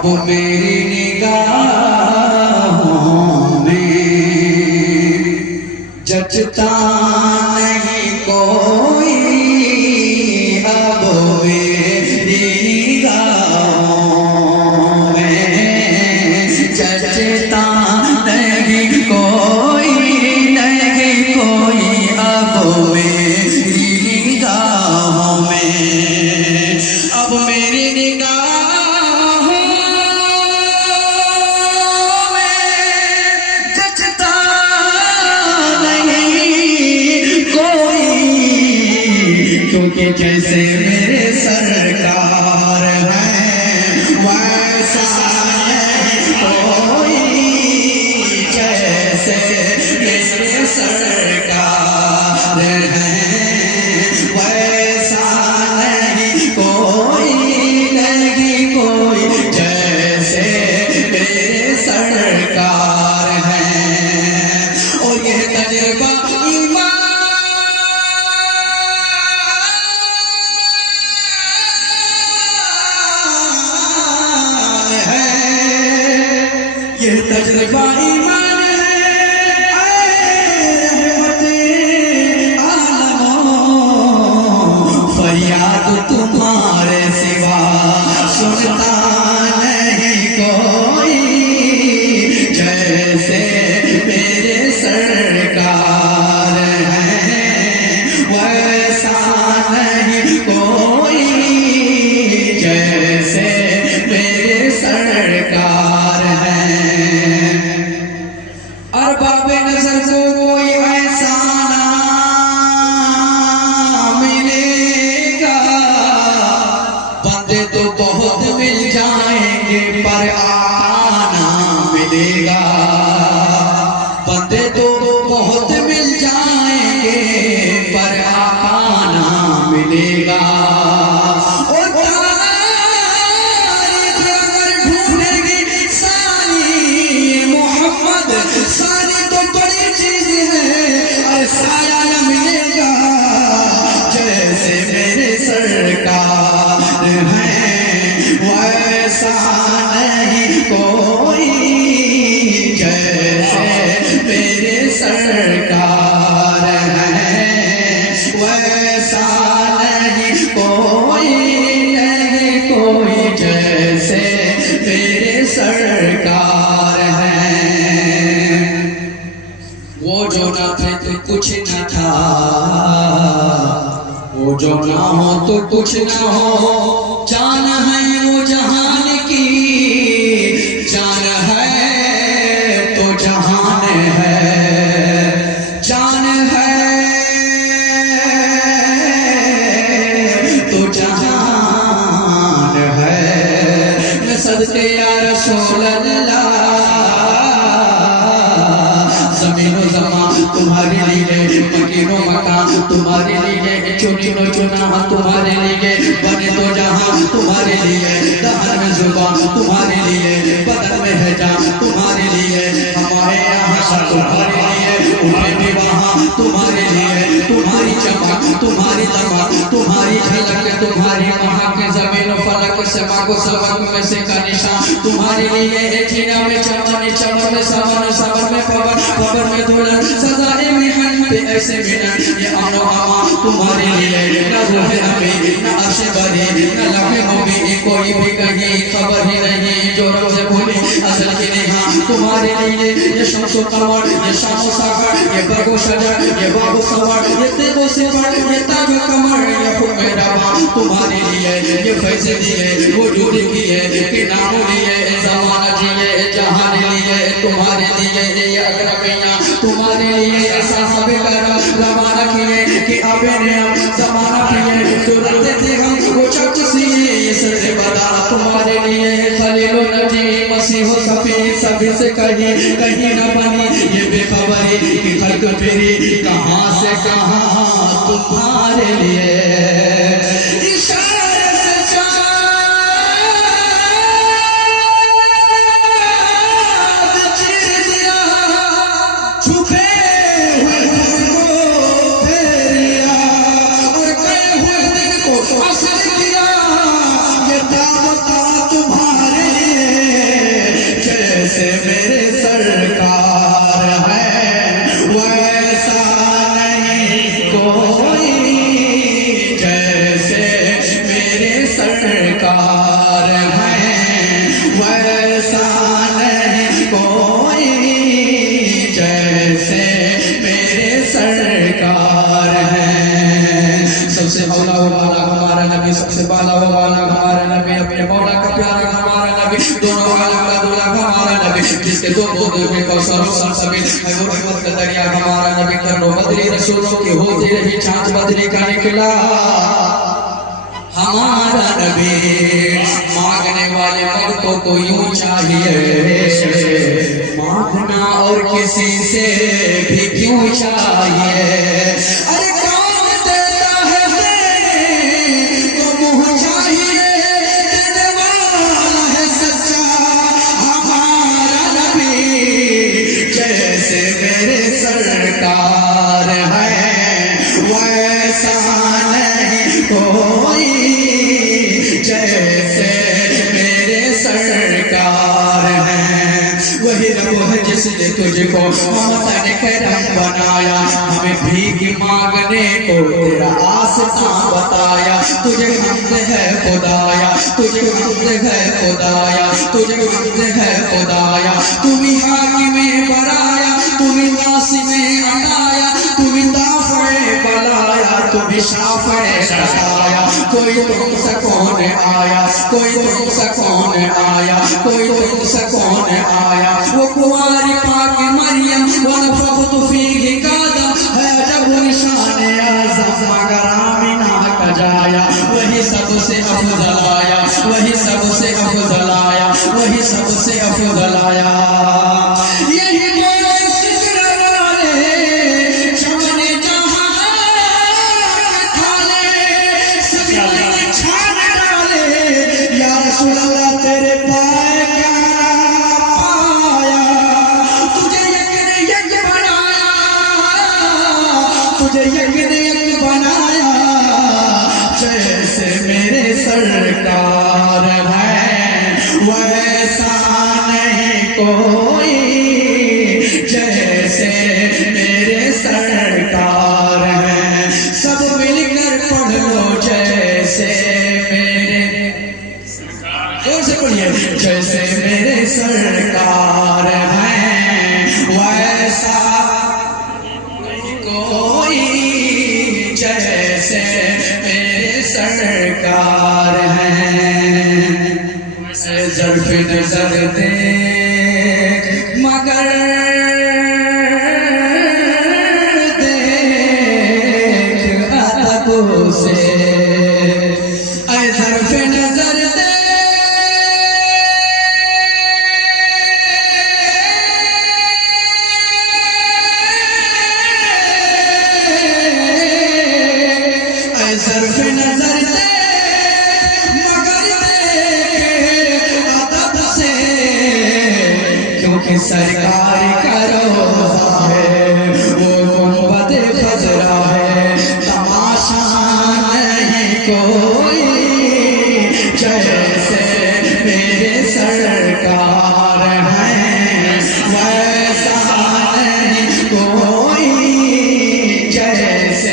अब मेरी निगाहों में जचता नहीं कोई, अब मेरी निगाहों में जचता नहीं कोई, नहीं कोई, अब मेरी निगाहों में, अब मेरी निगाहों में जचता नहीं कोई, क्योंकि जैसे मेरे सरकार हैं वैसा नहीं कोई, जैसे मेरे सरकार हैं वैसा नहीं कोई, नहीं कोई, जैसे मेरे सरकार हैं। और ये तजुर्बा ईमान है, ये तजुर्बा ईमान है। फरियाद तुम्हारे सिवा सुनता नहीं कोई, जैसे मेरे सरकार हैं वैसा नहीं कोई, जैसे मेरे सरकार हैं। और बाबे नजर को कोई ऐसा तो बहुत मिल जाएंगे पर आना मिलेगा, बंदे तो बहुत मिल जाएंगे पर आना मिलेगा। और तारीख अगर ढूंढेगी सारी मोहम्मद सारी तो बड़ी चीज है, और साया न मिलेगा जैसे मेरे सरकार है वैसा नहीं कोई, जैसे मेरे सरकार है वैसा नहीं कोई, नहीं कोई, जैसे मेरे सरकार हैं। वो जो न थे तो कुछ न था, वो जो ना हो तो कुछ ना हो, जान है वो जहान की, जान है तो जहान है, जान है तो जहान है। सदके या रसूल अल्लाह, ज़मीनो ज़मान तुम्हारे लिए, मकीनो मकान तुम्हारे लिए, चुनिनो चुना तुम्हारे लिए, बने तो जहां तुम्हारे लिए, दहन में जुबान तुम्हारे लिए, बदन में है जान तुम्हारे लिए, हमारे यहाँ सा तुम्हारे लिए, उन्हें भी वहाँ तुम्हारे लिए, तुम्हारी चमक तुम्हारी दमक तुम्हारी झलक तुम्हारी वहाँ के ज़मीन फलक समा को सबक में से का निशान तुम्हारे लिए, जीना में चमन, चमन में सवन, सवन में पवन, पवन में दुल्हन, सजाए मिहन पे ऐसे मिलन, ये अमनो अमा तुम्हारे लिए, न रूह नबी न अर्श बरी न लम्हे मुबी, कोई भी कहीं खबर ही नहीं जो रब से भूली असल की नेहा तुम्हारे लिए, ये शम्सो कमर, ये शामो सागर, ये बरगो शजर, ये बाबू सवर, ये तेगो सिफर, ये ताजो कमर, ये हुक्म रवा तुम्हारे लिए, ये फैज़ दिए वो जूरी किए कि नामो लिए, ज़माना जिए जहान लिए तुम्हारे लिए, ये अकरमियाँ तुम्हारे लिए, साहब करम रवाना किए कि अबे ने ज़माना किए, तुरंत थे हम वो चौकसी, ये सच्चे बता तुम्हारे लिए, खलीलो नबी मसीह सफी सभी से कहीं कहीं न बनी, ये बेखबरी कि खल्क फिरी कहाँ से कहाँ तुम्हारे लिए, इशारे से चाँद चीर दिया, छुपे हुए को फेरिया, और गए हुए दिन को असर किया, ये दावत तुम्हारे लिए, सबसे बाला व वाला हमारा नबी, अपने मौला का प्यारा हमारा नबी, दोनों आलम का दूल्हा हमारा नबी, जिसके दो में कौसर और सलसबिल है वो रहमत का दरिया हमारा नबी, करनो बदरी रसूलों की होती रही चाँद बदरी का निकला हमारा नबी। मांगने वाले मर्दों को यूं चाहिए, मांगना और किसी से भी क्यों चाहिए। अरे कौन देता है तो मुँह चाहिए, देने वाला है सच्चा हमारा नबी। जैसे मेरे सरकार है वैसा नहीं कोई, जैसे मेरे सरकार हैं। वही रब है जिसने तुझको ममता ने करम बनाया, हमें भीख मांगने को तेरा आस्था बताया। तुझे हम्द है खुदाया, तुझे हम्द है खुदाया, तुझे हम्द है खुदाया। तुम्ही हाकिमे बराया, तुम्ही नासिमे अनाया, तुम्ही दाफ़े बलाया, तुम्ही शाफ़े सहाया। कोई तुमसे कौन आया, कोई तुमसे कौन आया, कोई तुमसे कौन आया। वो कुंवारी पाक मरियम वनफ़ख़्तु फ़ीहि क़ादम है जब निशान आज़म मगर आमिना का जाया। वही सबसे अफ़ज़ल आया, वही सबसे अफ़ज़ल आया, वही सबसे अफ़ज़ल आया। यही तेरे पाए क्या पाया, तुझे यज्ञ बनाया, तुझे यज्ञ बनाया। जैसे मेरे सरकार है वैसा नहीं कोई, जैसे मेरे सरकार है। सब मिलकर पढ़ लो जैसे जैसे मेरे सरकार हैं वैसा नहीं कोई, जैसे मेरे सरकार हैं। ज़र्फ़ नज़र देख मगर देख अदब से, ज़र्फ़ नज़र ज़र्फ़ नज़र दे मगर देख अदब से, क्योंकि सरकार का रोज़ा है वो गुंबद खज़रा है, तमाशा नहीं कोई। जैसे मेरे सरकार हैं वैसा नहीं कोई, जैसे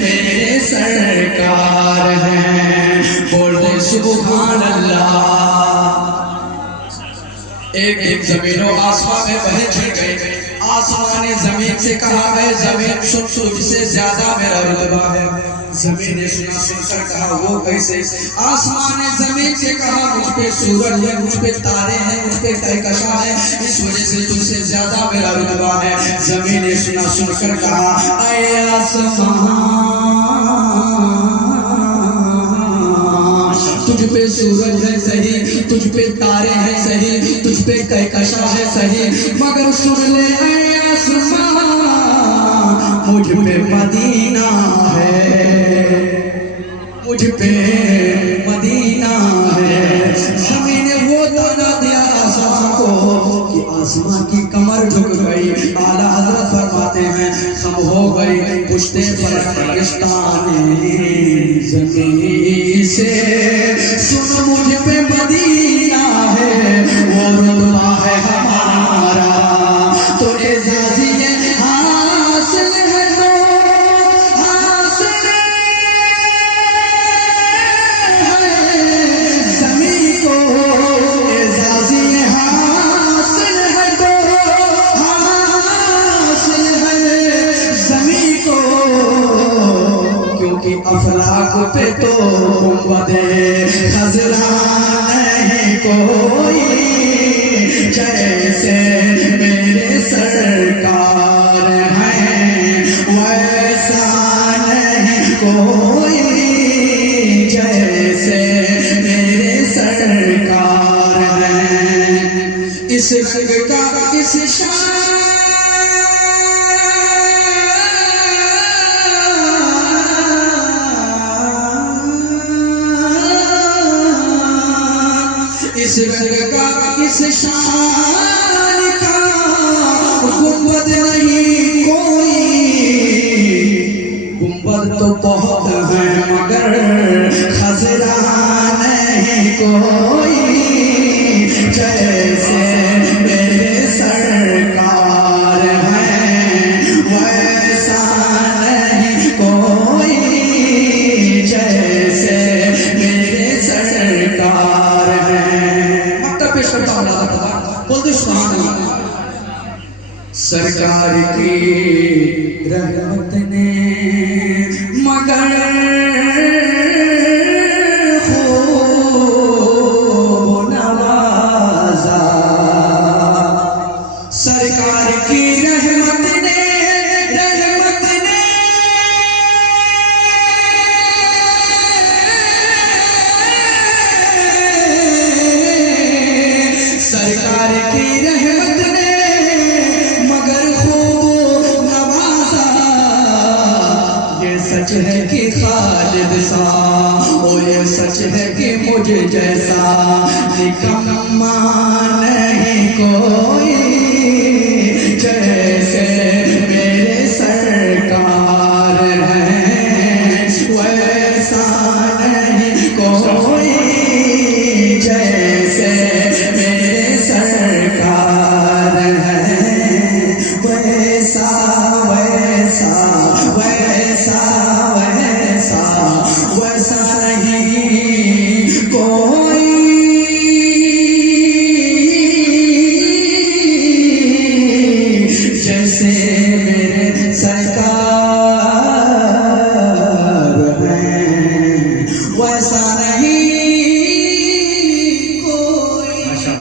मेरे सरकार हैं। बोल दे सुभान अल्लाह। एक एक ज़मीनों आसमां में बह चढ़ गई। आसमां ने ज़मीन से कहा है ज़मीन सुन तुझसे ज्यादा मेरा रुतबा है। ज़मीन ने सुना सुनकर कहा वो कैसे। आसमां ने ज़मीन से कहा मुझ पे सूरज है, मुझ पे तारे हैं, मुझ पे कहकशा है, इस वजह से तुझसे ज्यादा मेरा रुतबा है। ज़मीन ने सुना सुनकर कहा ऐ आसमां तुझ पे सूरज है सही, तुझ पे तारे हैं सही, तुझ पे कहकशा है सही, मगर सुन ले ऐ आसमां मुझ पे मदीना है, मुझ पे मदीना है। ज़मीन ने वो ताना दिया आसमां को कि आसमां की कमर झुक गई। आला हज़रत फरमाते हैं हम हो गई पुश्ते पर पाकिस्तानी ज़मीन से, सुन मुझ पे मदीना है वो रुतबा है हमारा। तो एज़ाज़िए हासिल है तो हासिल है ज़मीन को, एज़ाज़िए हासिल है तो हासिल है ज़मीन को, क्योंकि अफलाक पे तो इस रंग का इस शान इस रंग का इस शान का गुंबद नहीं कोई, गुंबद तो बहुत है मगर खजरा नहीं कोई, जैसे मेरे सरकार हैं वैसा नहीं कोई, जैसे मेरे सरकार हैं। मतलब पे बोल दो सुभान अल्लाह। सरकार की रहमत ने मगर खूब नवाजा, सरकार की रहमत ने सरकार की रहमत ने मगर खूब नवाजा। ये सच है कि खालिद सा ओ ये सच है कि मुझे जैसा निकम्मा नहीं कोई,